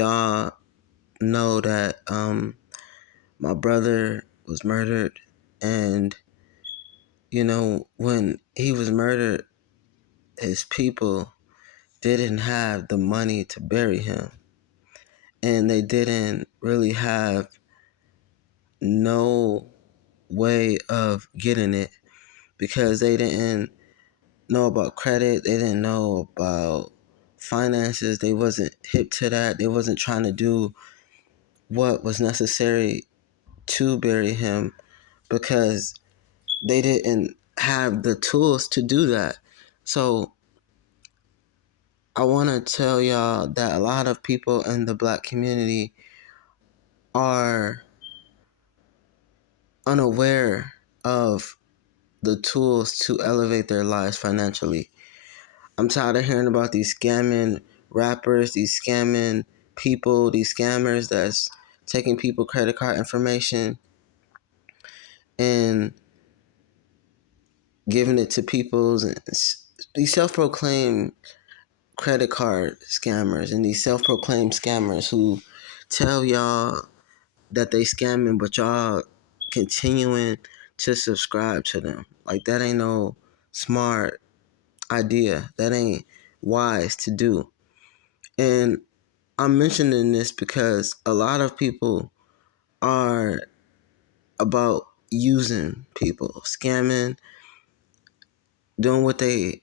Y'all know that my brother was murdered, and when he was murdered, his people didn't have the money to bury him, and they didn't really have no way of getting it because they didn't know about credit, they didn't know about finances, they wasn't hip to that, they wasn't trying to do what was necessary to bury him because they didn't have the tools to do that. So I want to tell y'all that a lot of people in the Black community are unaware of the tools to elevate their lives financially. I'm tired of hearing about these scamming rappers, these scamming people, these scammers that's taking people credit card information and giving it to people's, these self-proclaimed credit card scammers and these self-proclaimed scammers who tell y'all that they scamming, but y'all continuing to subscribe to them. Like, that ain't no smart idea. That ain't wise to do. And I'm mentioning this because a lot of people are about using people, scamming, doing what they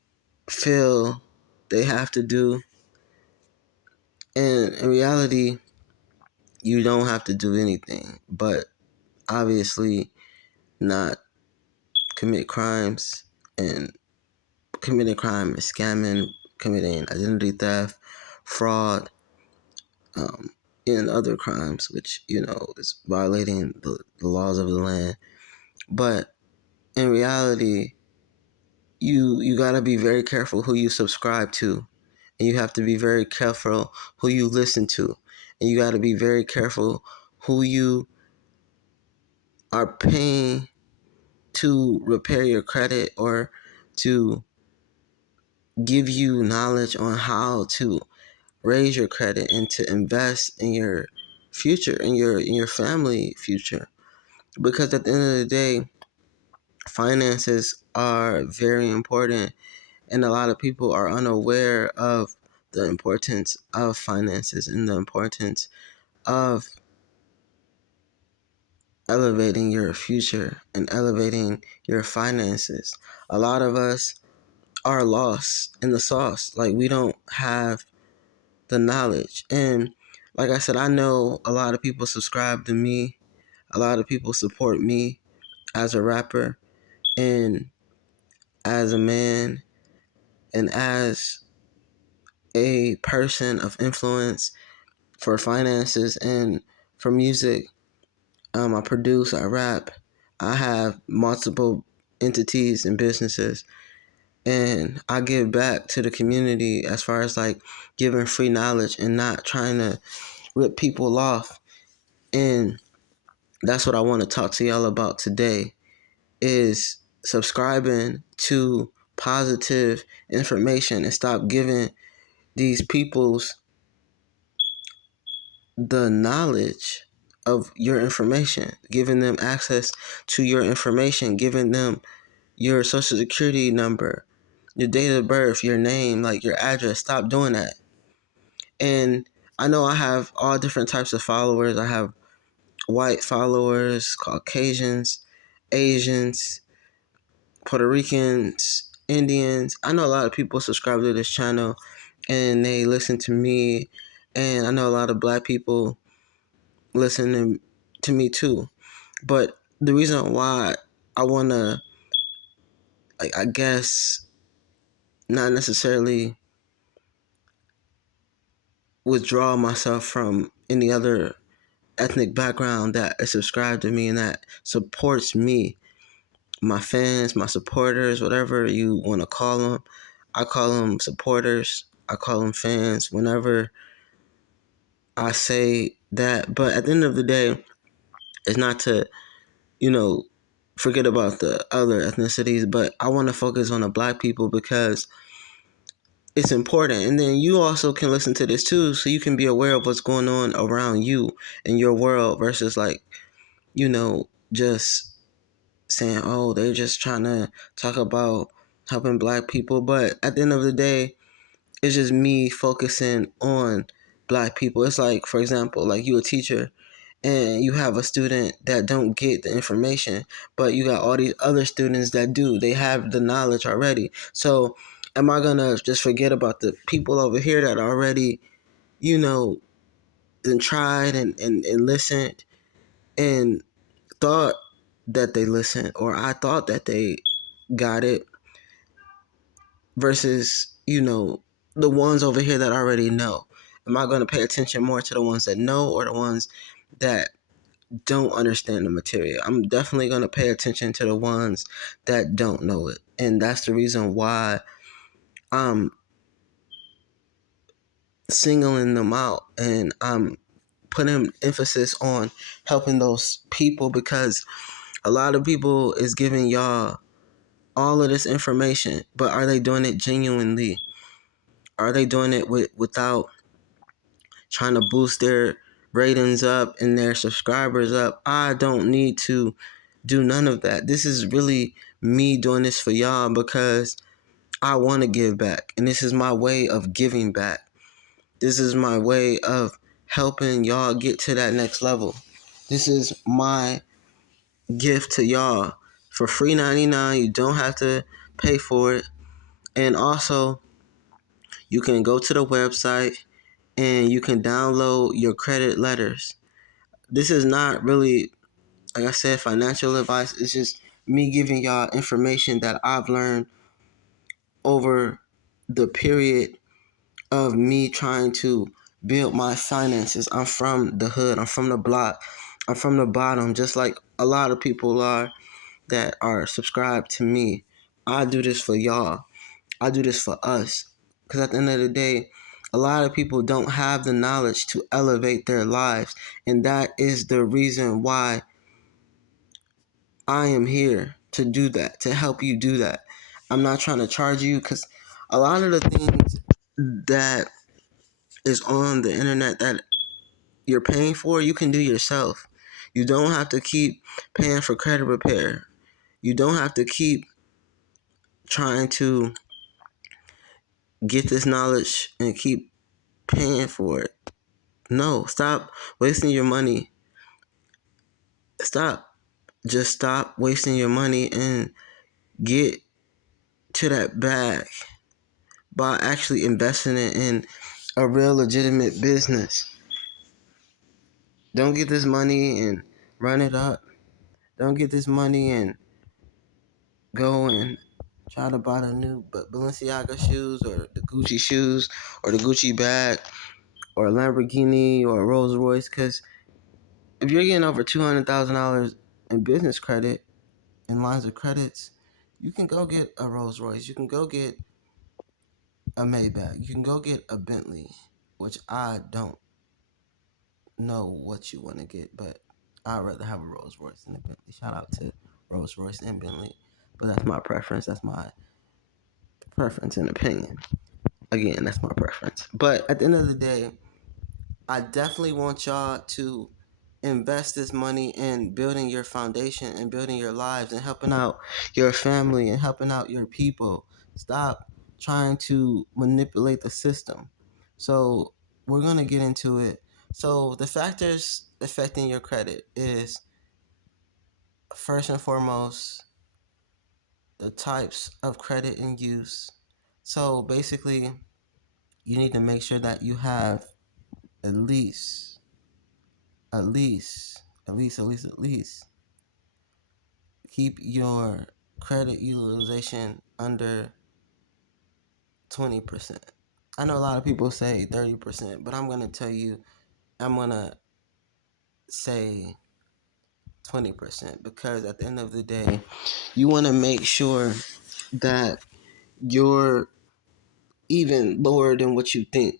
feel they have to do. And in reality, you don't have to do anything but obviously not commit crimes. And committing crime is scamming, committing identity theft, fraud, and other crimes, which, is violating the laws of the land. But in reality, you got to be very careful who you subscribe to, and you have to be very careful who you listen to, and you got to be very careful who you are paying to repair your credit or to give you knowledge on how to raise your credit and to invest in your future, in your family future. Because at the end of the day, finances are very important, and a lot of people are unaware of the importance of finances and the importance of elevating your future and elevating your finances. A lot of us are lost in the sauce. Like, we don't have the knowledge. And like I said, I know a lot of people subscribe to me. A lot of people support me as a rapper and as a man and as a person of influence for finances and for music. I produce, I rap, I have multiple entities and businesses, and I give back to the community as far as like giving free knowledge and not trying to rip people off. And that's what I want to talk to y'all about today, is subscribing to positive information and stop giving these people's the knowledge of your information, giving them access to your information, giving them your social security number, your date of birth, your name, like your address. Stop doing that. And I know I have all different types of followers. I have white followers, Caucasians, Asians, Puerto Ricans, Indians. I know a lot of people subscribe to this channel and they listen to me. And I know a lot of Black people listen to me too. But the reason why I want to, I guess, not necessarily withdraw myself from any other ethnic background that is subscribed to me and that supports me, my fans, my supporters, whatever you want to call them. I call them supporters. I call them fans whenever I say that. But at the end of the day, it's not to, you know, forget about the other ethnicities, but I want to focus on the Black people because it's important. And then you also can listen to this too, so you can be aware of what's going on around you in your world versus like, just saying, oh, they're just trying to talk about helping black people. But at the end of the day, it's just me focusing on black people. It's like, for example, like you a teacher and you have a student that don't get the information, but you got all these other students that do. They have the knowledge already. So am I gonna just forget about the people over here that already, then tried and listened and thought that they listened, or I thought that they got it, versus, the ones over here that already know? Am I going to pay attention more to the ones that know or the ones that don't understand the material? I'm definitely going to pay attention to the ones that don't know it. And that's the reason why I'm singling them out and I'm putting emphasis on helping those people, because a lot of people is giving y'all all of this information, but are they doing it genuinely? Are they doing it without trying to boost their ratings up and their subscribers up? I don't need to do none of that. This is really me doing this for y'all because I want to give back. And this is my way of giving back. This is my way of helping y'all get to that next level. This is my gift to y'all for free 99. You don't have to pay for it. And also, you can go to the website and you can download your credit letters. This is not really, like I said, financial advice. It's just me giving y'all information that I've learned over the period of me trying to build my finances. I'm from the hood. I'm from the block. I'm from the bottom, just like a lot of people are that are subscribed to me. I do this for y'all. I do this for us. Because at the end of the day, a lot of people don't have the knowledge to elevate their lives. And that is the reason why I am here to do that, to help you do that. I'm not trying to charge you, because a lot of the things that is on the internet that you're paying for, you can do yourself. You don't have to keep paying for credit repair. You don't have to keep trying to get this knowledge and keep paying for it. No, stop wasting your money. Stop. Just stop wasting your money and get to that bag by actually investing it in a real legitimate business. Don't get this money and run it up. Don't get this money and go and try to buy the new Balenciaga shoes or the Gucci shoes or the Gucci bag or a Lamborghini or a Rolls Royce. Because if you're getting over $200,000 in business credit, in lines of credits, you can go get a Rolls Royce. You can go get a Maybach. You can go get a Bentley, which I don't know what you want to get, but I'd rather have a Rolls Royce than a Bentley. Shout out to Rolls Royce and Bentley. But that's my preference. That's my preference and opinion. Again, that's my preference. But at the end of the day, I definitely want y'all to invest this money in building your foundation and building your lives and helping out your family and helping out your people. Stop trying to manipulate the system. So we're going to get into it. So the factors affecting your credit is, first and foremost, the types of credit in use. So basically, you need to make sure that you have at least, at least keep your credit utilization under 20%. I know a lot of people say 30%, but I'm going to tell you, I'm going to say 20%, because at the end of the day, you want to make sure that you're even lower than what you think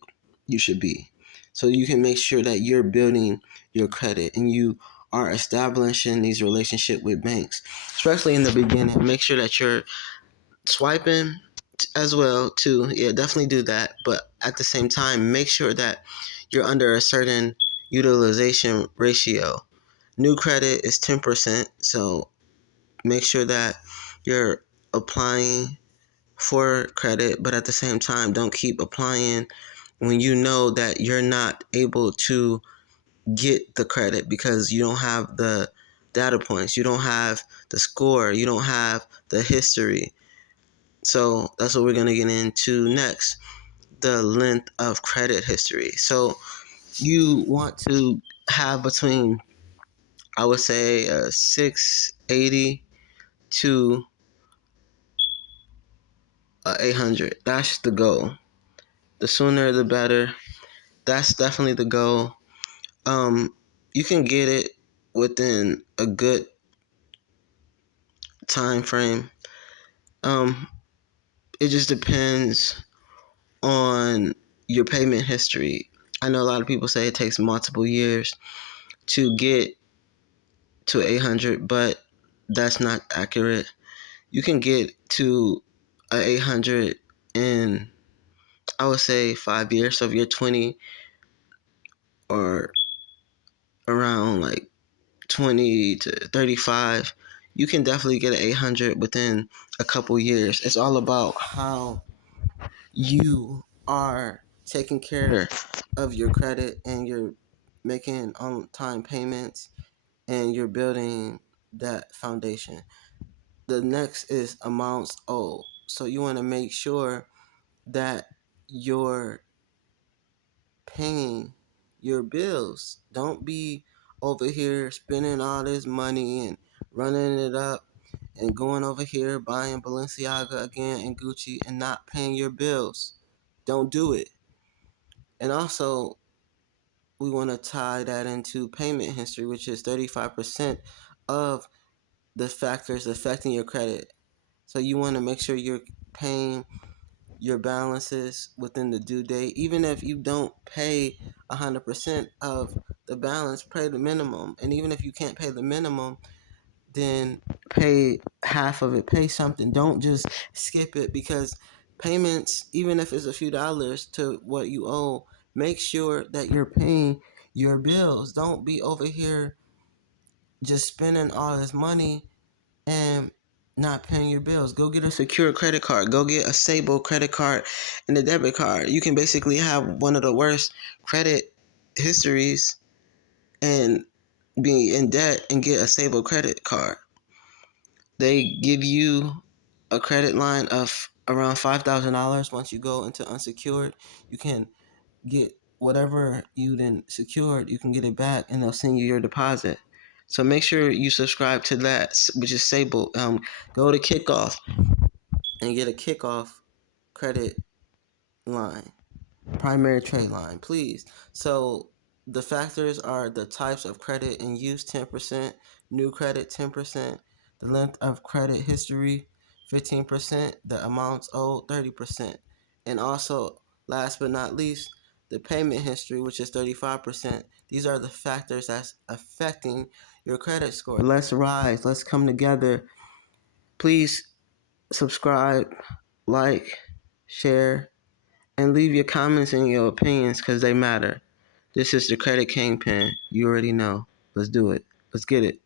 you should be. So you can make sure that you're building your credit and you are establishing these relationships with banks, especially in the beginning. Make sure that you're swiping as well too. Yeah, definitely do that. But at the same time, make sure that you're under a certain utilization ratio. New credit is 10%, so make sure that you're applying for credit, but at the same time, don't keep applying when you know that you're not able to get the credit because you don't have the data points, you don't have the score, you don't have the history. So that's what we're going to get into next, the length of credit history. So you want to have between, I would say, 680 to 800. That's the goal. The sooner the better. That's definitely the goal. You can get it within a good time frame. Um, it just depends on your payment history. I know a lot of people say it takes multiple years to get to 800, but that's not accurate. You can get to a 800 in, I would say, 5 years. So if you're 20 or around like 20 to 35, you can definitely get an 800 within a couple years. It's all about how you are taking care of your credit and you're making on time payments and you're building that foundation. The next is amounts owed. So you want to make sure that you're paying your bills. Don't be over here spending all this money and running it up and going over here buying Balenciaga again and Gucci and not paying your bills. Don't do it. And also, we want to tie that into payment history, which is 35% of the factors affecting your credit. So you want to make sure you're paying your balances within the due date. Even if you don't pay 100% of the balance, pay the minimum. And even if you can't pay the minimum, then pay half of it. Pay something. Don't just skip it, because payments, even if it's a few dollars to what you owe, make sure that you're paying your bills. Don't be over here just spending all this money and not paying your bills. Go get a secure credit card. Go get a stable credit card and a debit card. You can basically have one of the worst credit histories and be in debt and get a stable credit card. They give you a credit line of around $5,000. Once you go into unsecured, you can get whatever you then secured, you can get it back and they'll send you your deposit. So make sure you subscribe to that, which is stable. Go to Kickoff and get a Kickoff credit line, primary trade line, please. So the factors are the types of credit in use, 10%, new credit, 10%, the length of credit history, 15%, the amounts owed, 30%. And also, last but not least, the payment history, which is 35%. These are the factors that's affecting your credit score. Let's rise. Let's come together. Please subscribe, like, share, and leave your comments and your opinions because they matter. This is the Credit Kingpin. You already know. Let's do it. Let's get it.